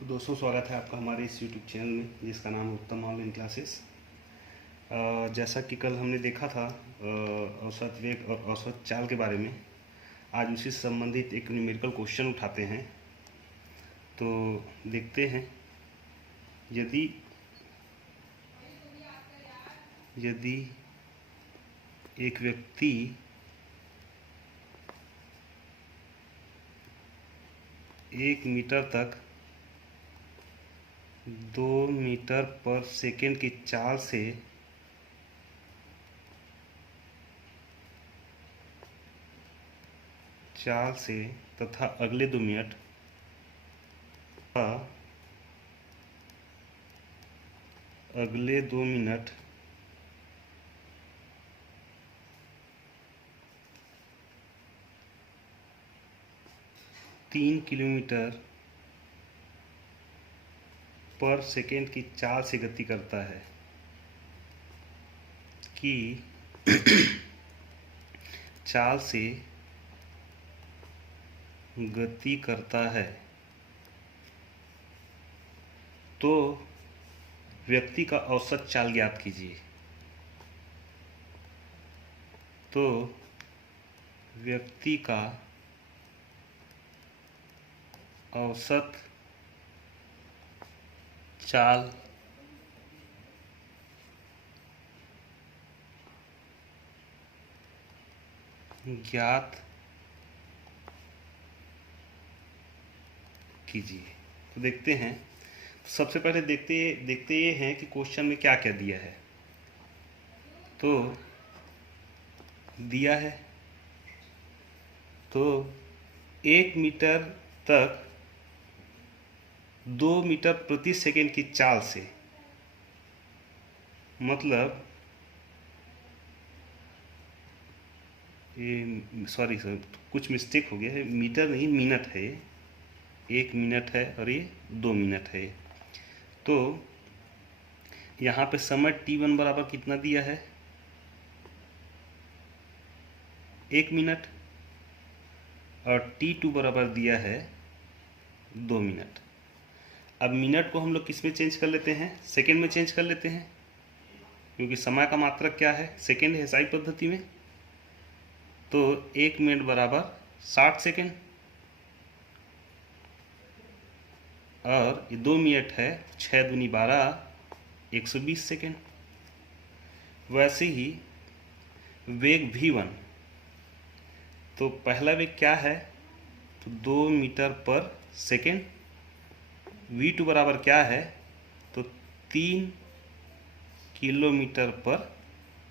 तो दोस्तों, स्वागत है आपका हमारे इस YouTube चैनल में जिसका नाम है उत्तम ऑनलाइन क्लासेस। जैसा कि कल हमने देखा था औसत वेग और औसत चाल के बारे में, आज उसी से संबंधित एक न्यूमेरिकल क्वेश्चन उठाते हैं। तो देखते हैं, यदि यदि एक व्यक्ति 1 मीटर तक 2 मीटर पर सेकेंड की चाल से तथा अगले 2 मिनट 3 किलोमीटर पर सेकेंड की चाल से गति करता है कि चाल से गति करता है, तो व्यक्ति का औसत चाल ज्ञात कीजिए। तो व्यक्ति का औसत चाल ज्ञात कीजिए। तो देखते हैं, सबसे पहले देखते ये हैं कि क्वेश्चन में क्या क्या दिया है। तो दिया है तो 1 मीटर तक 2 मीटर प्रति सेकेंड की चाल से, मतलब ये सॉरी सर, कुछ मिस्टेक हो गया है, मीटर नहीं मिनट है। 1 मिनट है और ये 2 मिनट है। तो यहाँ पे समय t1 बराबर कितना दिया है, 1 मिनट, और t2 बराबर दिया है 2 मिनट। अब मिनट को हम लोग किस में चेंज कर लेते हैं, सेकेंड में चेंज कर लेते हैं, क्योंकि समय का मात्रक क्या है, सेकेंड है SI पद्धति में। तो 1 मिनट बराबर 60 सेकेंड, और ये 2 मिनट है 6 दूनी 12, 120 सेकेंड। वैसे ही वेग v1, तो पहला वेग क्या है, तो 2 मीटर पर सेकेंड। v2 बराबर क्या है, तो 3 किलोमीटर पर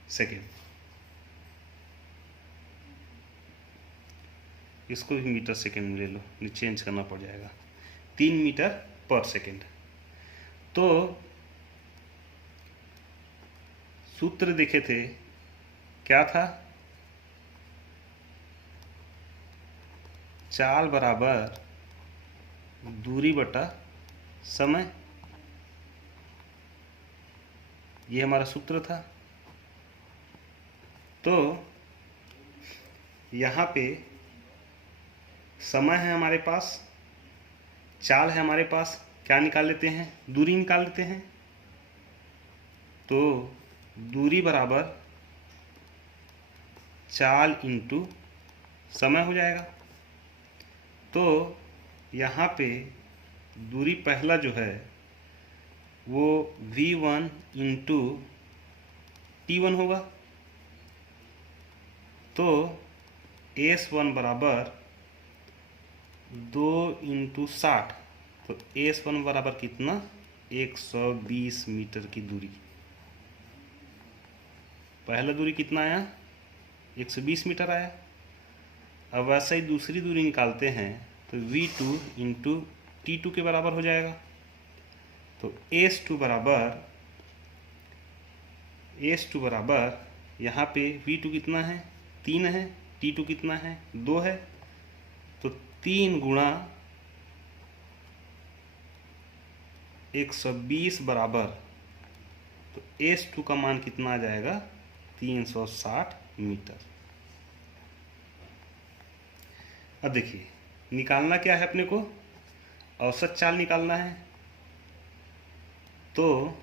सेकेंड। इसको भी मीटर सेकेंड में ले लो, नहीं चेंज करना पड़ जाएगा, 3 मीटर पर सेकेंड। तो सूत्र देखे थे, क्या था, चाल बराबर दूरी बटा समय, ये हमारा सूत्र था। तो यहाँ पे समय है हमारे पास, चाल है हमारे पास, क्या निकाल लेते हैं, दूरी निकाल लेते हैं। तो दूरी बराबर चाल इंटू समय हो जाएगा। तो यहाँ पे दूरी पहला जो है वो v1 इंटू t1 होगा। तो s1 बराबर 2 इंटू 60, तो s1 बराबर कितना, 120 मीटर की दूरी। पहला दूरी कितना आया, 120 मीटर आया। अब वैसे ही दूसरी दूरी निकालते हैं, तो v2 इंटू t2 के बराबर हो जाएगा। तो s2 बराबर यहाँ पे v2 कितना है, 3 है, t2 कितना है, 2 है। तो 3 गुणा 120 बराबर, तो s2 का मान कितना आ जाएगा, 360 मीटर। अब देखिए, निकालना क्या है अपने को, औसत चाल निकालना है, तो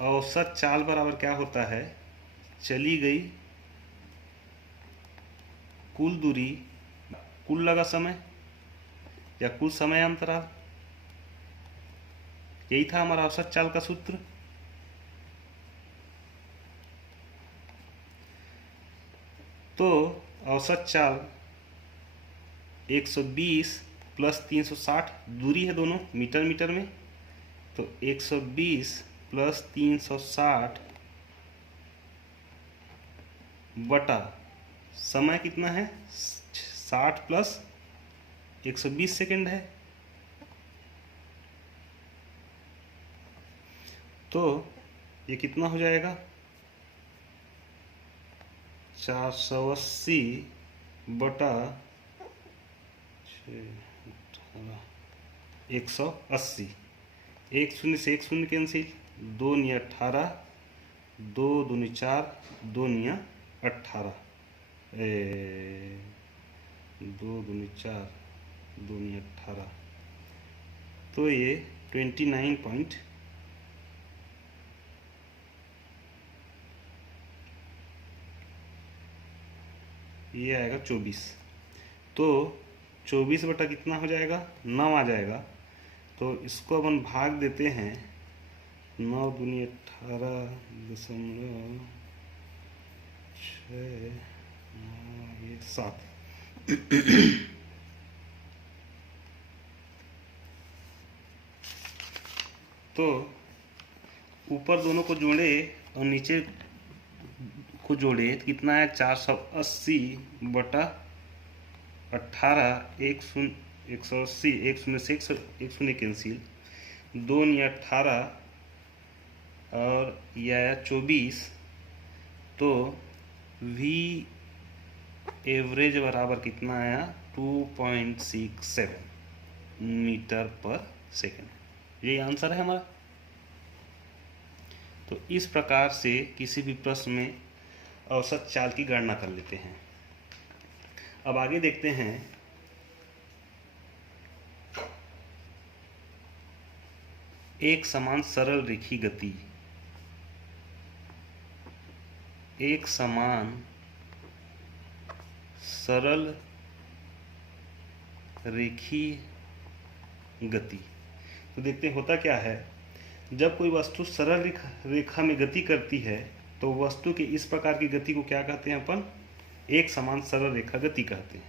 औसत चाल बराबर क्या होता है, चली गई कुल दूरी, कुल लगा समय या कुल समय अंतराल। यही था हमारा औसत चाल का सूत्र। तो औसत चाल 120 प्लस 360, दूरी है दोनों मीटर मीटर में, तो 120 प्लस 360 बटा समय कितना है, 60 प्लस 120 सेकेंड है। तो ये कितना हो जाएगा, 480 बटा 180, एक शून्य से एक शून्य कैंसिल, 2 × 18, 2 दूनी 4, 2 × 18, 2 दूनी 4, 2 × 18, तो ये 29 पॉइंट ये आएगा 24। तो 24 बटा कितना हो जाएगा, 9 आ जाएगा। तो इसको अपन भाग देते हैं, 9 दूनी 18.6 तो ऊपर दोनों को जोड़े और नीचे को जोड़े तो कितना है, 480 बटा 18, 180, एक शून्य से एक शून्य कैंसिल, 2 × 18 और यह आया 24। तो वी एवरेज बराबर कितना आया, 2.67 मीटर पर सेकेंड। यही आंसर है हमारा। तो इस प्रकार से किसी भी प्रश्न में औसत चाल की गणना कर लेते हैं। अब आगे देखते हैं, एक समान सरल रेखी गति, एक समान सरल रेखी गति। तो देखते हैं होता क्या है, जब कोई वस्तु सरल रेखा में गति करती है तो वस्तु के इस प्रकार की गति को क्या कहते हैं, अपन एक समान सरल रेखा गति कहते हैं।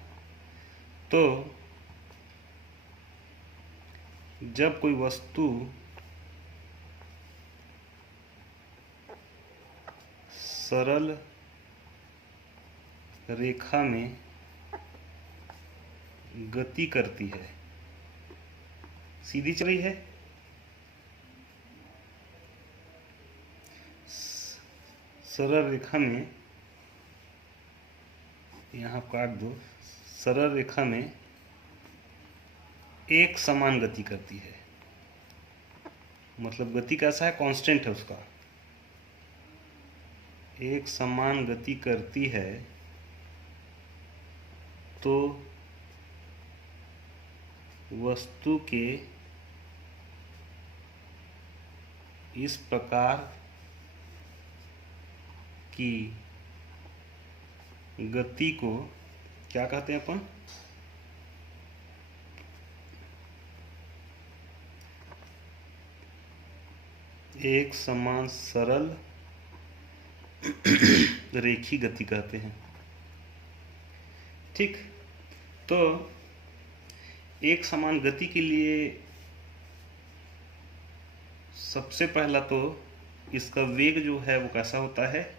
तो जब कोई वस्तु सरल रेखा में गति करती है, सीधी चल रही है, सरल रेखा में, यहाँ काट दो, सरल रेखा में एक समान गति करती है, मतलब गति कैसा है, कांस्टेंट है उसका, एक समान गति करती है, तो वस्तु के इस प्रकार की गति को क्या कहते हैं अपन, एक समान सरल रेखी गति कहते हैं। ठीक, तो एक समान गति के लिए सबसे पहला तो इसका वेग जो है वो कैसा होता है,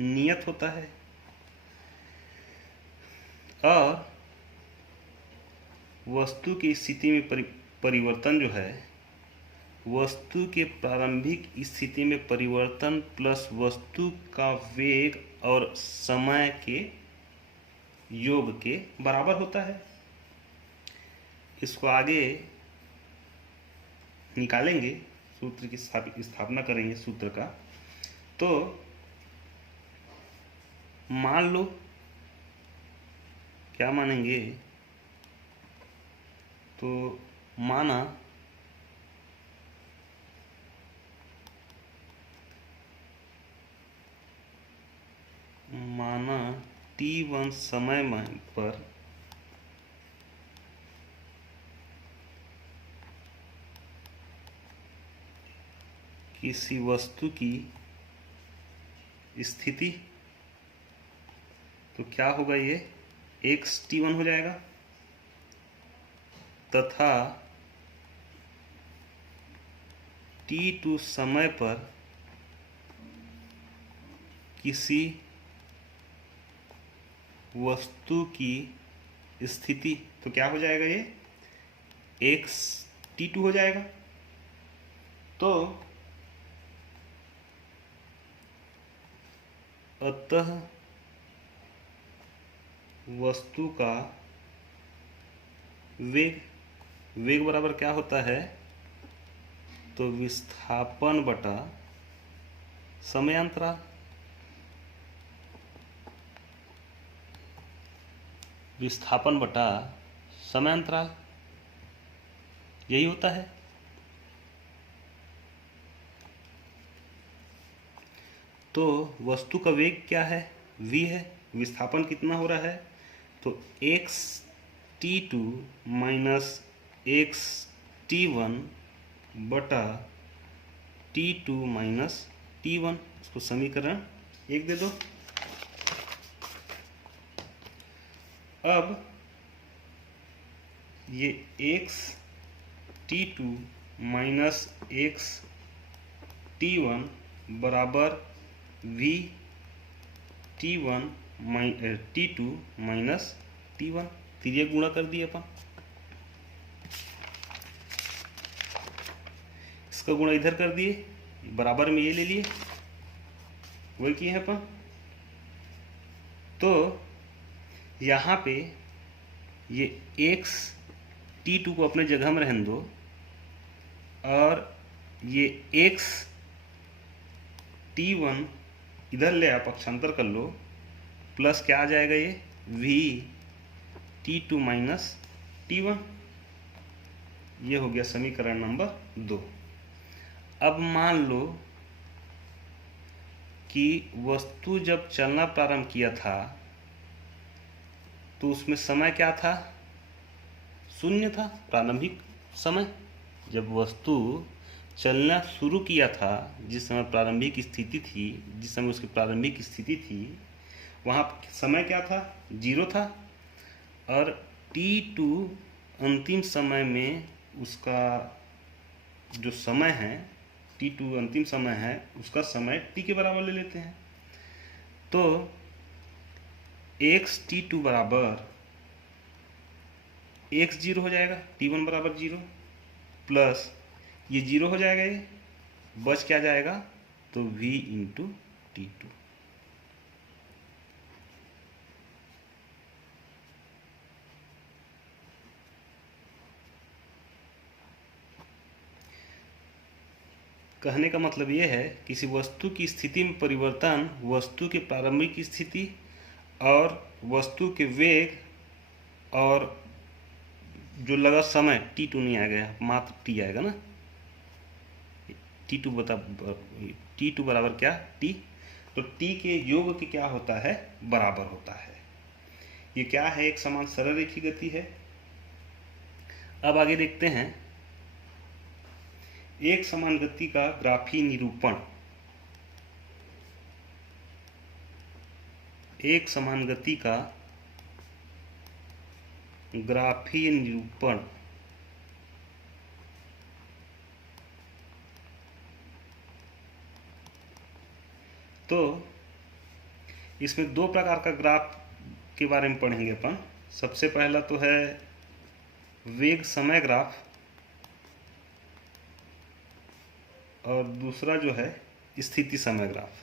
नियत होता है, और वस्तु की स्थिति में परिवर्तन जो है, वस्तु के प्रारंभिक स्थिति में परिवर्तन प्लस वस्तु का वेग और समय के योग के बराबर होता है। इसको आगे निकालेंगे, सूत्र की स्थापना करेंगे सूत्र का। तो मान लो, क्या मानेंगे, तो माना t1 समय पर किसी वस्तु की स्थिति, तो क्या होगा, ये x t1 हो जाएगा, तथा t2 समय पर किसी वस्तु की स्थिति, तो क्या हो जाएगा, ये x t2 हो जाएगा। तो अतः वस्तु का वेग बराबर क्या होता है, तो विस्थापन बटा समयांतराल। विस्थापन बटा समयांतराल, यही होता है। तो वस्तु का वेग क्या है, v है, विस्थापन कितना हो रहा है, तो x t2 minus x t1 बटा t2 माइनस t1, इसको समीकरण 1 दे दो। अब ये x t2 minus x t1 बराबर v t1 t2 minus t1, तिर्यक गुणा कर दिए अपन, इसका गुणा इधर कर दिए, बराबर में ये ले लिए, वही किए हैं अपन। तो यहाँ पे ये x t2 को अपने जगह में रहने दो, और ये x t1 इधर ले आप पक्षांतर कर लो, प्लस क्या आ जाएगा, ये v t2 माइनस t1, ये हो गया समीकरण नंबर 2। अब मान लो कि वस्तु जब चलना प्रारंभ किया था तो उसमें समय क्या था, शून्य था, प्रारंभिक समय। जब वस्तु चलना शुरू किया था, जिस समय प्रारंभिक स्थिति थी, जिस समय उसकी प्रारंभिक स्थिति थी, वहाँ समय क्या था, 0 था, और t2 अंतिम समय में उसका जो समय है, t2 अंतिम समय है, उसका समय t के बराबर ले लेते हैं। तो x t2 बराबर x0 हो जाएगा, t1 बराबर 0, प्लस ये 0 हो जाएगा, ये बच क्या जाएगा, तो v इंटू t2। कहने का मतलब ये है, किसी वस्तु की स्थिति में परिवर्तन वस्तु की प्रारंभिक स्थिति और वस्तु के वेग और जो लगा समय t2 नहीं आ गया, मात्र t आएगा ना, t2 बराबर क्या, t, तो t के योग के क्या होता है, बराबर होता है। ये क्या है, एक समान सरल रेखी गति है। अब आगे देखते हैं एक समान गति का ग्राफीय निरूपण। एक समान गति का ग्राफीय निरूपण तो इसमें दो प्रकार का ग्राफ के बारे में पढ़ेंगे अपन। सबसे पहला तो है वेग समय ग्राफ, और दूसरा जो है स्थिति समय ग्राफ।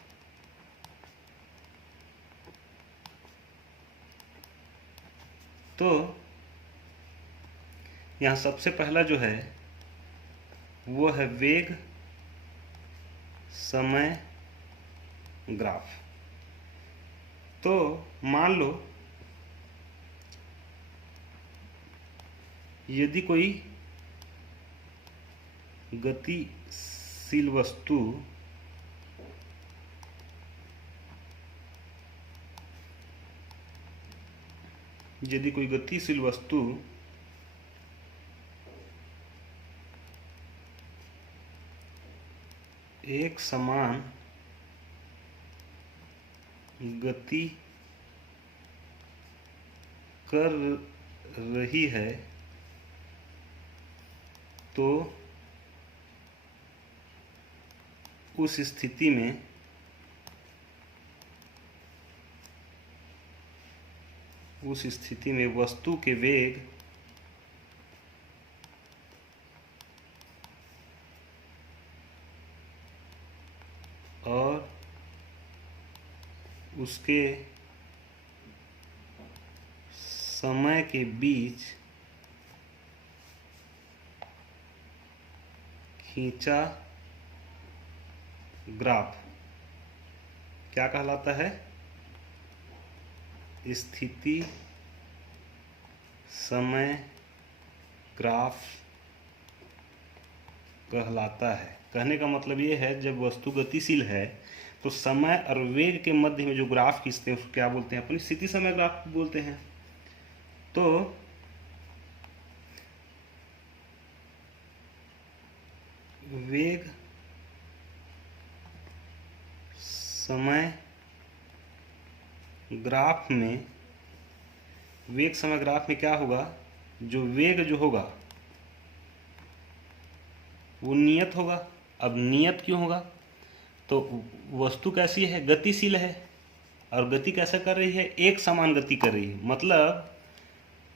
तो यहाँ सबसे पहला जो है वो है वेग समय ग्राफ। तो मान लो यदि कोई गतिशील वस्तु एक समान गति कर रही है तो उस स्थिति में वस्तु के वेग और उसके समय के बीच खींचा ग्राफ क्या कहलाता है? स्थिति समय ग्राफ कहलाता है। कहने का मतलब ये है, जब वस्तु गतिशील है तो समय और वेग के मध्य में जो ग्राफ खींचते हैं उसको क्या बोलते हैं? अपनी स्थिति समय ग्राफ बोलते हैं। तो वेग समय ग्राफ में क्या होगा? जो वेग जो होगा वो नियत होगा। अब नियत क्यों होगा? तो वस्तु कैसी है? गतिशील है। और गति कैसे कर रही है? एक समान गति कर रही है। मतलब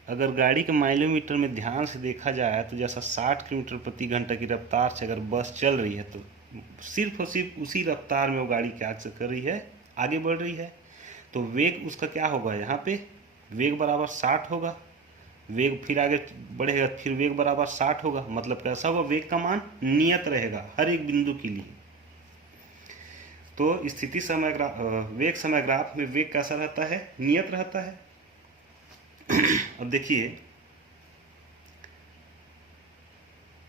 अगर गाड़ी के माइलोमीटर में ध्यान से देखा जाए तो जैसा 60 किलोमीटर प्रति घंटा की रफ्तार से अगर बस चल रही है तो सिर्फ और सिर्फ उसी रफ्तार में वो गाड़ी क्या कर रही है? आगे बढ़ रही है। तो वेग उसका क्या होगा? यहाँ पे वेग बराबर 60 होगा। वेग फिर आगे बढ़ेगा, फिर वेग बराबर 60 होगा। मतलब कैसा होगा? वेग का मान नियत रहेगा हर एक बिंदु के लिए। तो स्थिति समय ग्राफ, वेग समय ग्राफ में वेग कैसा रहता है? नियत रहता है। अब देखिए,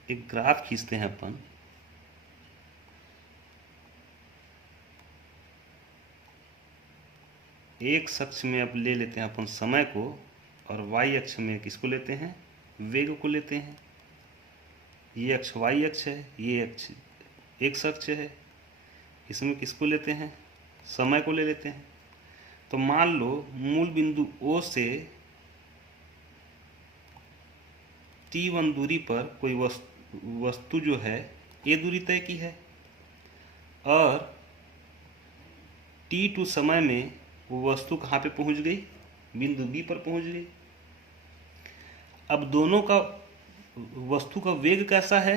एक ग्राफ खींचते हैं अपन। एक अक्ष में अब ले लेते हैं अपन समय को, और वाई अक्ष में किसको लेते हैं? वेग को लेते हैं। ये अक्ष वाई अक्ष है, ये अक्ष एक्स अक्ष है। इसमें किसको लेते हैं? समय को ले लेते हैं। तो मान लो मूल बिंदु O से T1 दूरी पर कोई वस्तु जो है ये दूरी तय की है, और T2 समय में वो वस्तु कहाँ पे पहुँच गई? बिंदु B पर पहुँच गई। अब दोनों का वस्तु का वेग कैसा है?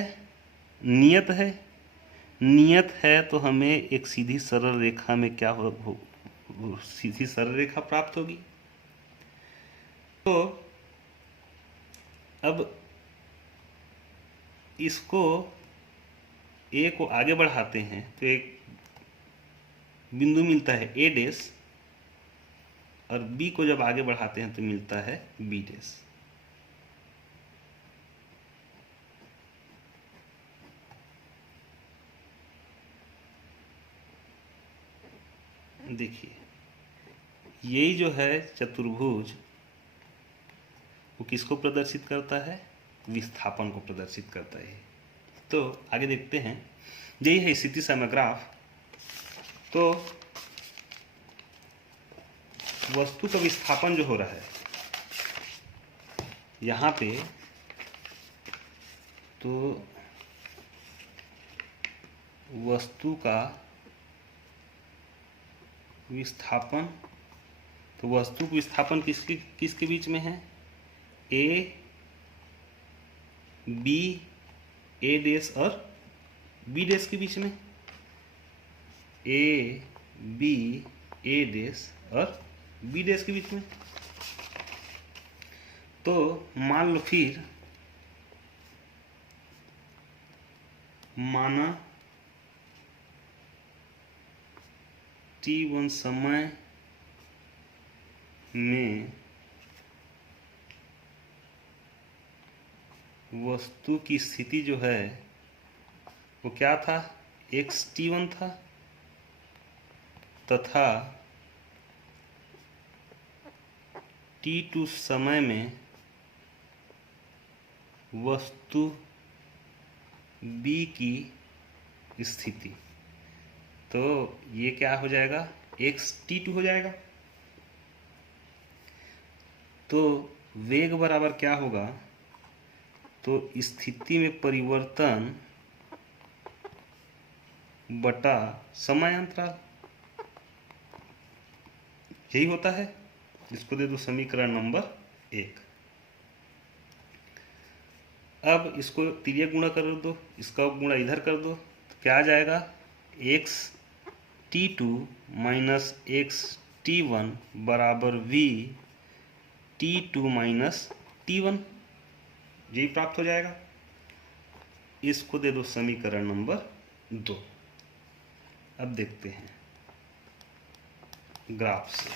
नियत है। नियत है तो हमें एक सीधी सरल रेखा में क्या सीधी सरल रेखा प्राप्त होगी। तो अब इसको A को आगे बढ़ाते हैं तो एक बिंदु मिलता है A डैश, और B को जब आगे बढ़ाते हैं तो मिलता है B डैश। देखिए, यही जो है चतुर्भुज वो किसको प्रदर्शित करता है? विस्थापन को प्रदर्शित करता है। तो आगे देखते हैं, यही है स्थिति समय ग्राफ। तो वस्तु का विस्थापन जो हो रहा है यहाँ पे, तो वस्तु का विस्थापन, तो वस्तु का विस्थापन किसके बीच में है? ए बी, ए डैश और बी डैश के बीच में। ए बी, ए डैश और बी डैश के बीच में। तो मान लो फिर, माना T1 समय में वस्तु की स्थिति जो है वो क्या था, x t1 था, तथा t2 समय में वस्तु b की स्थिति। तो ये क्या हो जाएगा, x t2 हो जाएगा। तो वेग बराबर क्या होगा, तो स्थिति में परिवर्तन बटा समय अंतराल, यही होता है। इसको दे दो समीकरण नंबर 1। अब इसको तिर्यक गुणा कर दो, इसका गुणा इधर कर दो, तो क्या आ जाएगा, x t2 minus x t1 बराबर v t2 माइनस t1, यही प्राप्त हो जाएगा। इसको दे दो समीकरण नंबर 2। अब देखते हैं ग्राफ से,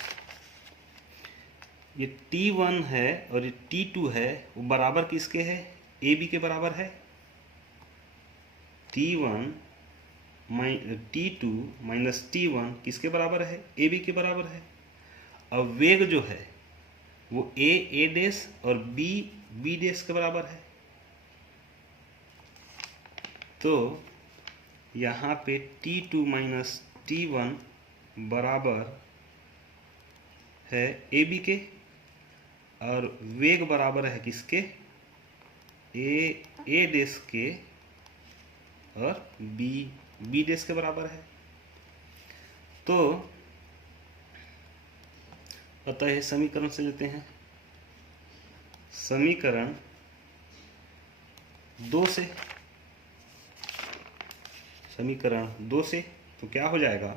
ये t1 है और ये t2 है, वो बराबर किसके है, AB के बराबर है। t1 t2 माइनस t1 किसके बराबर है, AB के बराबर है। अब वेग जो है वो a डैश और b डैश के बराबर है। तो यहाँ पे t2 माइनस t1 बराबर है AB के, और वेग बराबर है किसके, a डैश के और b डैश के बराबर है। तो अतः यह समीकरण से लेते हैं, समीकरण 2 से, समीकरण 2 से तो क्या हो जाएगा,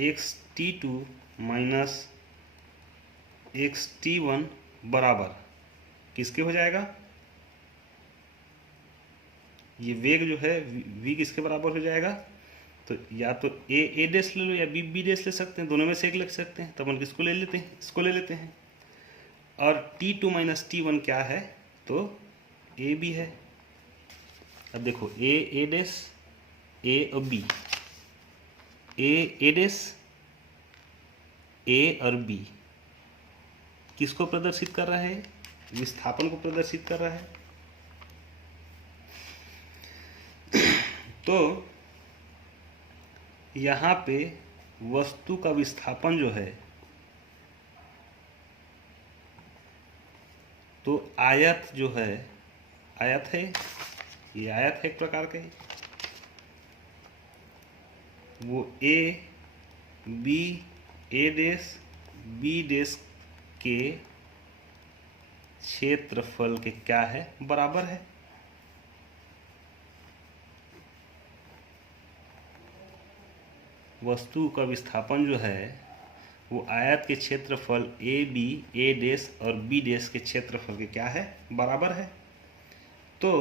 x t2 minus x t1 बराबर किसके हो जाएगा, ये वेग जो है v किसके बराबर हो जाएगा, तो या तो a डैश ले लो या b डैश ले सकते हैं, दोनों में से एक लिख सकते हैं। तब हम किसको ले लेते हैं, इसको ले लेते हैं। और t2 माइनस t1 क्या है, तो ab है। अब देखो a डैश, a और b, a डैश, a और b किसको प्रदर्शित कर रहा है, विस्थापन को प्रदर्शित कर रहा है। तो यहाँ पे वस्तु का विस्थापन जो है, तो आयत जो है, आयत है, ये आयत है एक प्रकार के, वो a डैश b डैश के क्षेत्रफल के क्या है, बराबर है। वस्तु का विस्थापन जो है वो आयत के क्षेत्रफल a डैश और b डैश के क्षेत्रफल के क्या है, बराबर है। तो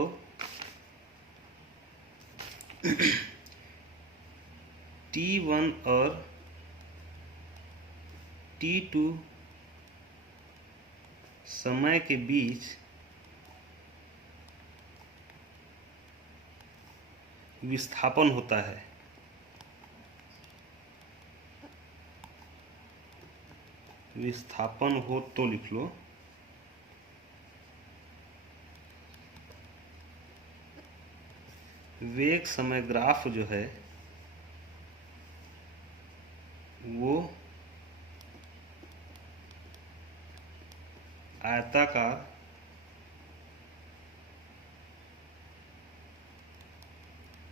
t1 और t2 समय के बीच विस्थापन होता है, विस्थापन हो तो लिख लो, वेग समय ग्राफ जो है वो आयताकार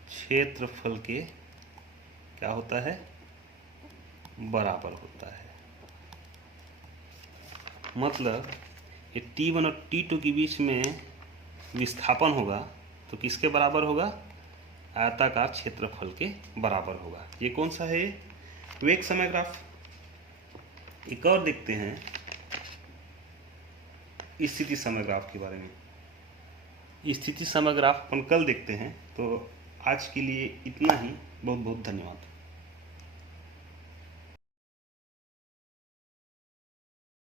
क्षेत्रफल के क्या होता है, बराबर होता है। मतलब ये t1 और t2 के बीच में विस्थापन होगा तो किसके बराबर होगा, आयताकार क्षेत्रफल के बराबर होगा। ये कौन सा है, वेग समय ग्राफ। एक और देखते हैं स्थिति समय ग्राफ के बारे में। स्थिति समय ग्राफ अपन कल देखते हैं। तो आज के लिए इतना ही, बहुत बहुत धन्यवाद।